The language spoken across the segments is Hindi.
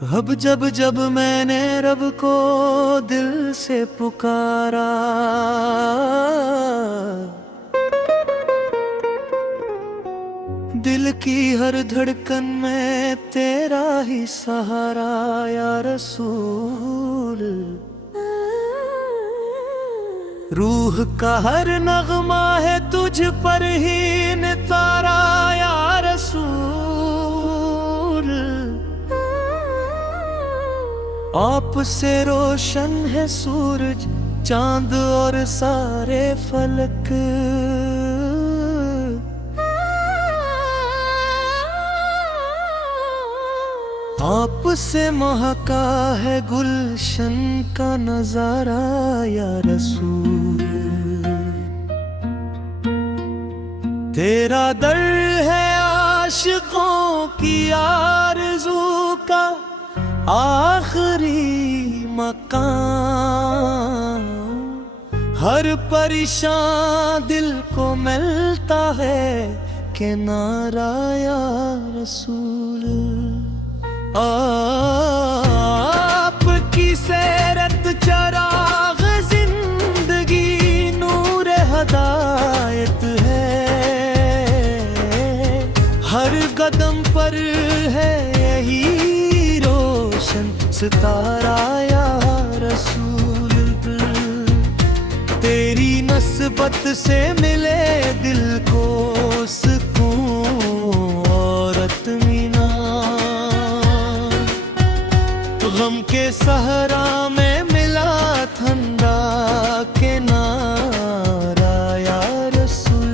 अब जब जब मैंने रब को दिल से पुकारा, दिल की हर धड़कन में तेरा ही सहारा या रसूल। रूह का हर नगमा है तुझ पर ही नितारा या रसूल। आप से रोशन है सूरज चांद और सारे फलक। आप से महका है गुलशन का नजारा या रसूल। तेरा दर है आशिकों की आरज़ू का आखिरी मकाम। हर परेशान दिल को मिलता है किनारा या रसूल। आपकी सैरत चराग़ जिंदगी नूर हदायत है। हर कदम पर है यही रोशन सितारा या रसूल। तेरी नस्बत से मिले दिल को सुकून और इत्मीनान। गम के सहरा में मिला ठंडा किनारा या रसूल।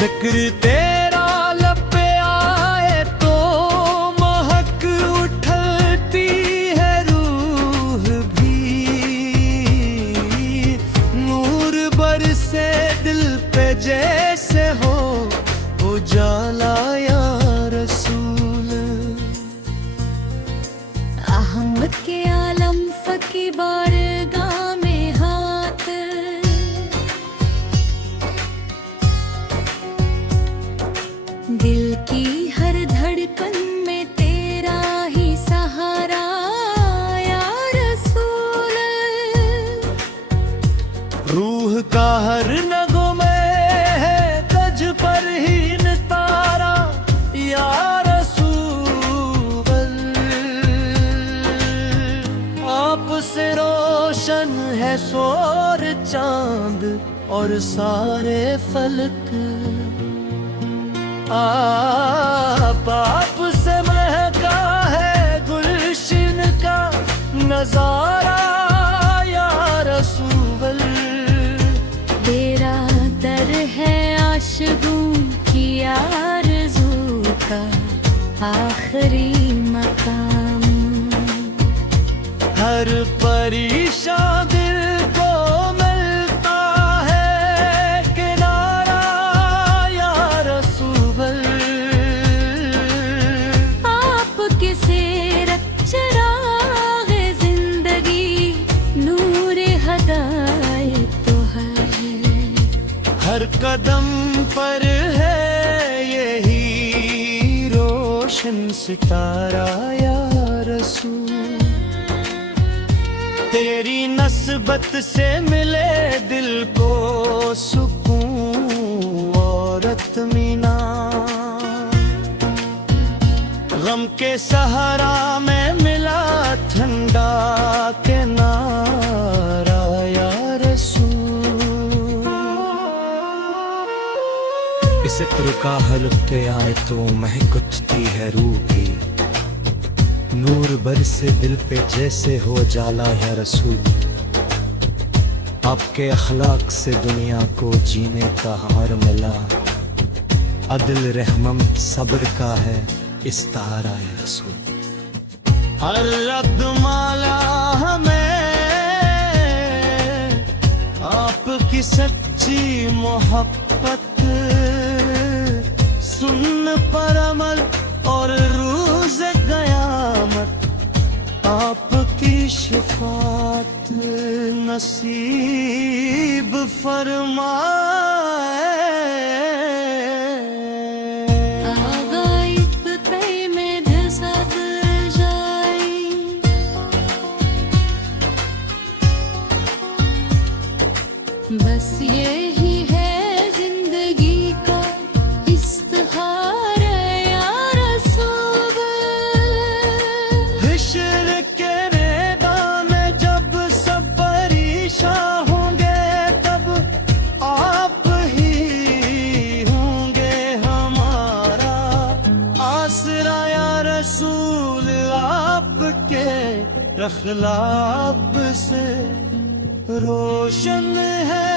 जिक्र तेरा लब पे आए तो महक उठती है रूह भी। नूर बरसे दिल पे जैसे हो उजाला या रसूल। अहमद के आलम फकी बारगाह में हाथ। दिल की हर धड़कन में तेरा ही सहारा या रसूल। रूह का हर नगो में है तज पर ही नितारा या से रोशन है सोर चांद और सारे फलक। आप से महका है गुलशन का नजारा या रसूल। तेरा दर है आशिकों की आरज़ू का आखिरी मकाम। हर परेशान दिल को मिलता है किनारा या रसूल। आपके सीरत चराग़ जिंदगी नूर हदायत तो है। हर कदम पर है यही रोशन सितारा या रसूल। तेरी नस्बत से मिले दिल को सुकून और इत्मीनान। गम के सहारा में मिला ठंडा किनारा या रसूल। इस इत्र का हल्क पे आए तो महक उठती है रूह की। नूर बरसे दिल पे जैसे हो जाला है रसूल। आपके अखलाक से दुनिया को जीने का हर मिला। अदल रहमत सब्र का है इस्तारा है रसूल। हर रद्दमाला हमें आपकी सच्ची मोहब्बत। सुन पर अमल और रोज़ क़यामत आपकी शफ़ाअत नसीब फरमाए। आगाइब तय में अखलाक से रोशन है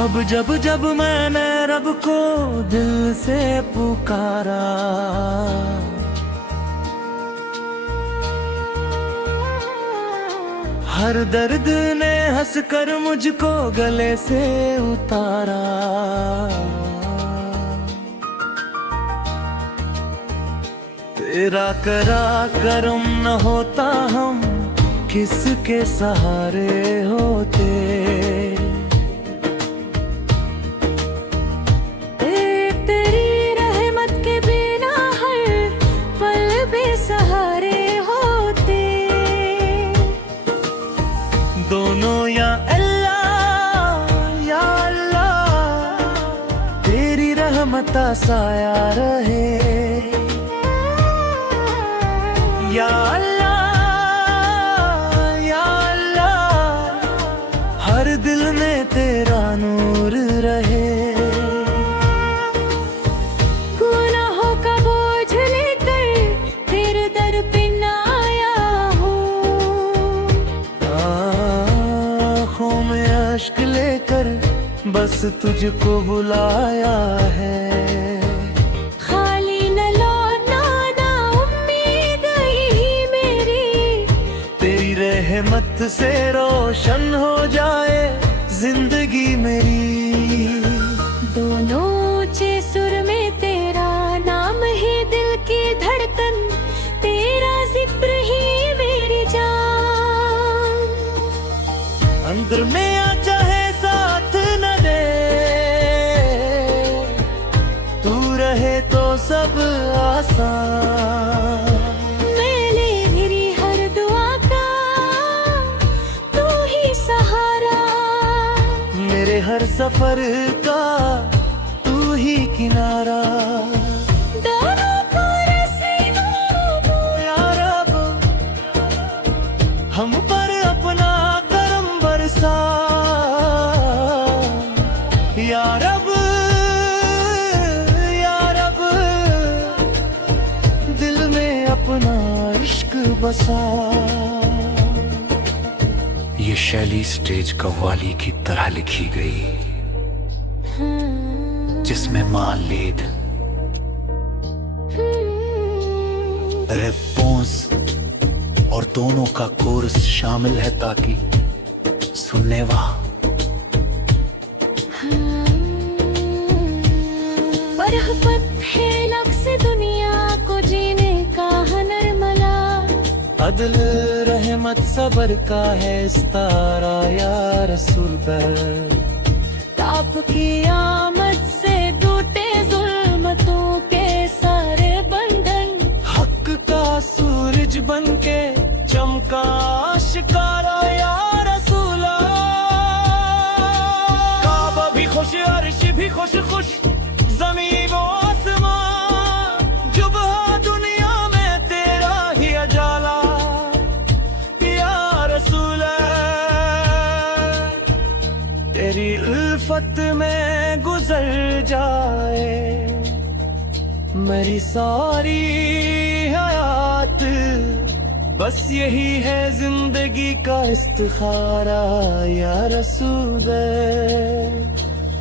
अब जब जब मैंने रब को दिल से पुकारा, हर दर्द ने हंसकर मुझको गले से उतारा। तेरा करा करम न होता हम किसके सहारे होते। दोनों या अल्लाह तेरी रहमत साया रहे। या अल्लाह हर दिल में तेरा नूर रहे। गुनाहों का बोझ लेकर तेरे दर पे ना आया हूँ, आँखों में अश्क लेकर बस तुझको बुलाया है। खाली न लौटना ना उम्मीद यही मेरी, तेरी रहमत से रोशन हो जाए जिंदगी मेरी। दोनों ऊंचे सुर में तेरा नाम है, दिल की धड़कन तेरा जिक्र ही मेरी जान। अंदर में आ चाहे साथ न दे, तू रहे तो सब आसान। मेरे मेरी हर दुआ का तू ही सहारा, मेरे हर सफर का तू ही किनारा। दोनों पर से या रब हम पर अपना करम बरसा। या रब दिल में अपना इश्क बसा। ये शैली स्टेज कव्वाली की तरह लिखी गई, जिसमें मालीद, रेस्पॉन्स और दोनों का कोर्स शामिल है, ताकि सुनने वाला है लफ्ज़ दुनिया को जीने का नरमला। अदल रहमत सबर का है इस्तारा या रसूल पर। ताप की आमद से टूटे जुल्मतों के सारे बंधन, हक का सूरज बनके चमका शिकारा या रसूला। काबा भी खुश अर्श भी खुश खुश, ज़मीन व आसमान जुबहा दुनिया उल्फत में गुजर जाए मेरी सारी हयात, बस यही है जिंदगी का इस्तिखारा या रसूल।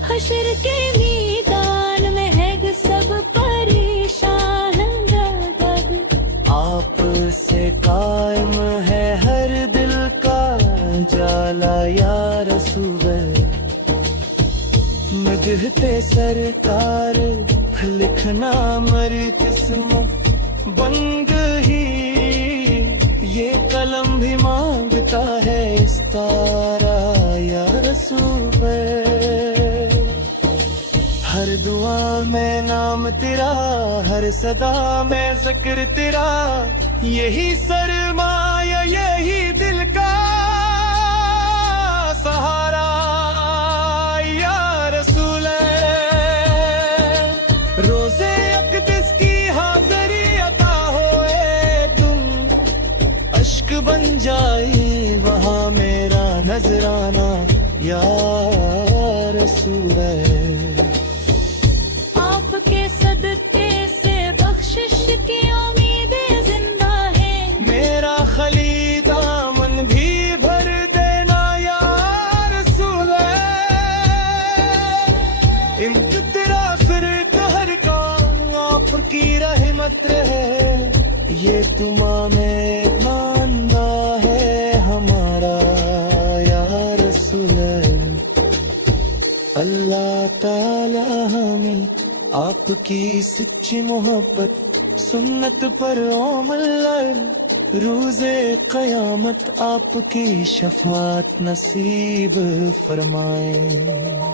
हशर के मैदान में है सब परेशान रगब, आप से कायम है हर दिल का जाला या रसूल। मदहते सरकार लिखना मरी किस्मत बन गई, ये कलम भी मांगता है इस्तारा या रसूल। हर दुआ में नाम तेरा, हर सदा में जिक्र तेरा, यही सरमाया यही दिल का सहारा या रसूल। रोजे अक़दस की हाज़री अता होए तुम, अश्क बन जाए वहाँ मेरा नजराना या रसूल। आपके सदक़े से बख्शिश की उम्मीद जिंदा है, मेरा खली दामन भी भर देना या रसूल। इम्त तेरा फिर कहर का आपकी रहमत रहे, ये तुम्हारे मानना है हमारा या रसूल। अल्लाह ताला हमें आपकी सच्ची मोहब्बत सुन्नत पर अमल, रोज़े क़यामत आपकी शफ़ाअत नसीब फरमाए।